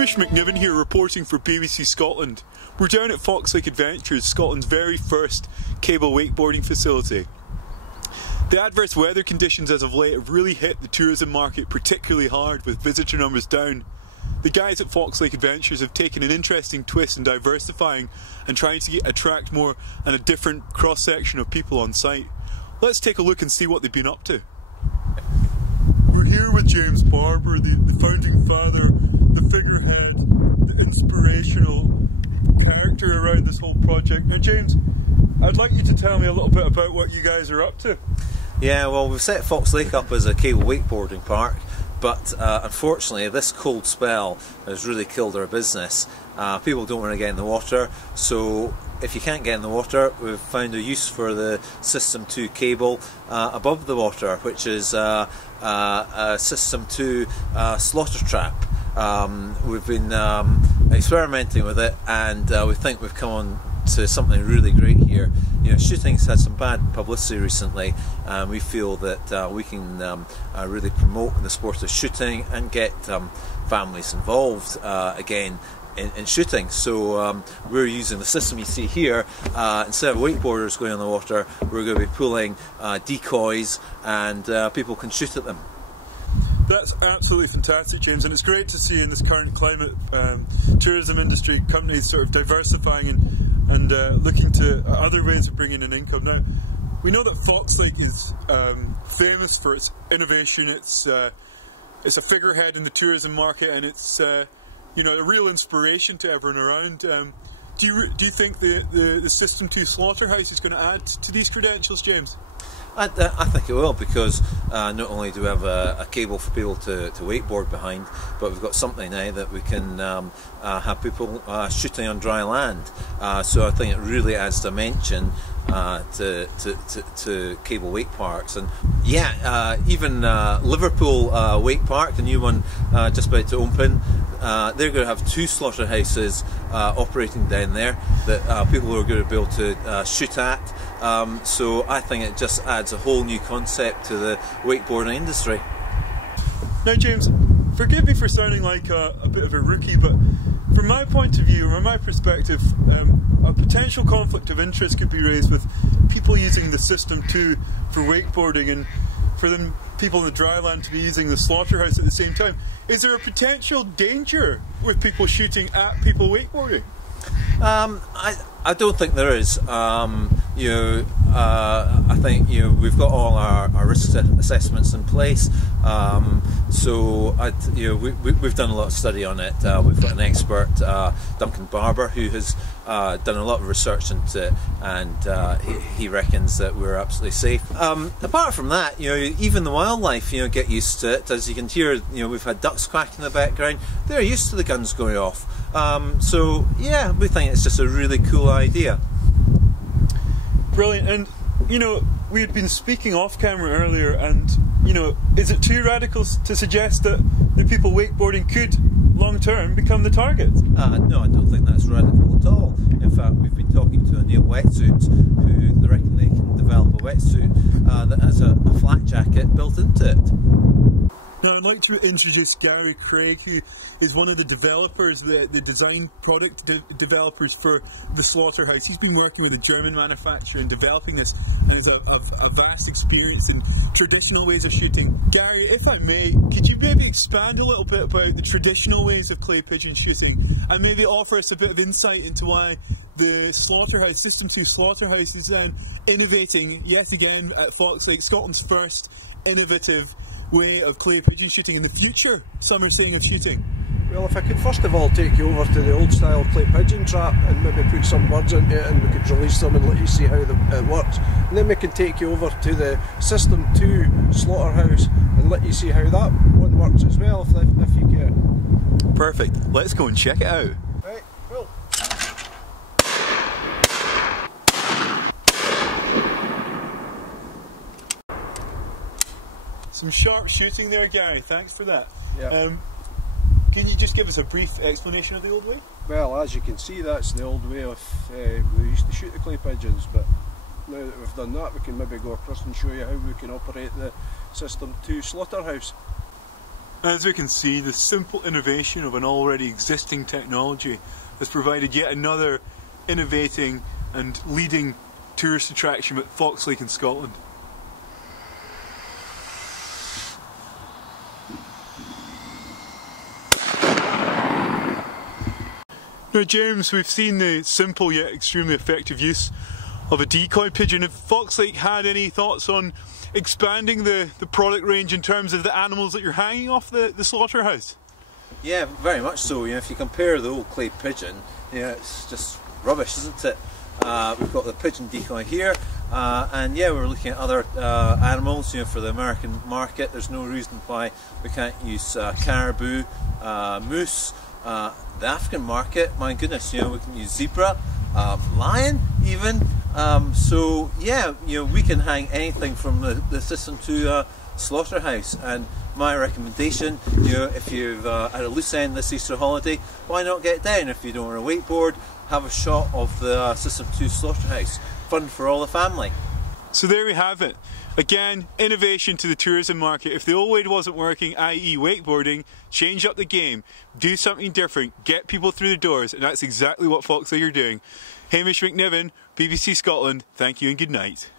Hamish McNiven here reporting for BBC Scotland. We're down at Foxlake Adventures, Scotland's very first cable wakeboarding facility. The adverse weather conditions as of late have really hit the tourism market particularly hard, with visitor numbers down. The guys at Foxlake Adventures have taken an interesting twist in diversifying and trying to attract more and a different cross-section of people on site. Let's take a look and see what they've been up to. We're here with James Barbour, the founding father, the figurehead, the inspirational character around this whole project. Now James, I'd like you to tell me a little bit about what you guys are up to. Yeah, well, we've set Foxlake up as a cable wakeboarding park, but unfortunately this cold spell has really killed our business. People don't want to get in the water, so if you can't get in the water, we've found a use for the System 2 cable above the water, which is a System 2 slaughter trap. We've been experimenting with it, and we think we've come on to something really great here. You know, shooting's had some bad publicity recently, and we feel that we can really promote the sport of shooting and get families involved again in shooting. So we're using the system you see here. Instead of wakeboarders going on the water, we're going to be pulling decoys, and people can shoot at them. That's absolutely fantastic, James, and it's great to see in this current climate tourism industry companies sort of diversifying and looking to other ways of bringing in income. Now, we know that Foxlake is famous for its innovation. It's a figurehead in the tourism market, and it's you know, a real inspiration to everyone around. Do you think the System 2 slaughterhouse is going to add to these credentials, James? I think it will, because not only do we have a cable for people to wakeboard behind, but we've got something now that we can have people shooting on dry land. So I think it really adds dimension to cable wake parks. And yeah, even Liverpool Wake Park, the new one just about to open, they're going to have 2 slaughterhouses operating down there that people are going to be able to shoot at. So I think it just adds a whole new concept to the wakeboarding industry. Now James, forgive me for sounding like a bit of a rookie, but from my point of view, or from my perspective, a potential conflict of interest could be raised with people using the System 2 for wakeboarding and for them people in the dry land to be using the slaughterhouse at the same time. Is there a potential danger with people shooting at people wakeboarding? I don't think there is. You know, I think we've got all our risk assessments in place. So we've done a lot of study on it. We've got an expert, Duncan Barbour, who has done a lot of research into it, and he reckons that we're absolutely safe. Apart from that, even the wildlife, get used to it. As you can hear, we've had ducks quacking in the background. They're used to the guns going off. So yeah, we think it's just a really cool idea. Brilliant. And we had been speaking off camera earlier, and is it too radical to suggest that the people wakeboarding could long term become the target? No, I don't think that's radical at all. In fact, we've been talking to Neil Wetsuits, who they reckon they can develop a wetsuit that has a flat jacket built into it. Now I'd like to introduce Gary Craig, who is one of the developers, the design product developers for the slaughterhouse. He's been working with a German manufacturer in developing this, and has a vast experience in traditional ways of shooting. Gary, if I may, could you maybe expand a little bit about the traditional ways of clay pigeon shooting, and maybe offer us a bit of insight into why the slaughterhouse, System 2 slaughterhouse, is then innovating yet again at Foxlake, Scotland's first innovative way of clay pigeon shooting in the future, some are saying, of shooting? Well, if I could first of all take you over to the old style clay pigeon trap and maybe put some words into it, and we could release them and let you see how it works, and then we can take you over to the System 2 slaughterhouse and let you see how that one works as well, if you care. Perfect, let's go and check it out. Right, cool. Some sharp shooting there, Gary, thanks for that. Yeah. Can you just give us a brief explanation of the old way? Well, as you can see, that's the old way of we used to shoot the clay pigeons, but now that we've done that, we can maybe go across and show you how we can operate the System 2 slaughterhouse. As we can see, the simple innovation of an already existing technology has provided yet another innovating and leading tourist attraction at Foxlake in Scotland. Now James, we've seen the simple yet extremely effective use of a decoy pigeon. Have Foxlake had any thoughts on expanding the product range in terms of the animals that you're hanging off the slaughterhouse? Yeah, very much so. You know, if you compare the old clay pigeon, you know, it's just rubbish, isn't it? We've got the pigeon decoy here, and yeah, we're looking at other animals. You know, for the American market, there's no reason why we can't use caribou, moose. The African market, my goodness, you know, we can use zebra, lion even. So yeah, you know, we can hang anything from the system to slaughterhouse. And my recommendation, you know, if you've had a loose end this Easter holiday, why not get down? If you don't want a wakeboard, have a shot of the system 2 slaughterhouse. Fun for all the family. So there we have it. Again, innovation to the tourism market. If the old way wasn't working, i.e. wakeboarding, change up the game, do something different, get people through the doors, and that's exactly what Foxlake are doing. Hamish McNiven, BBC Scotland, thank you and good night.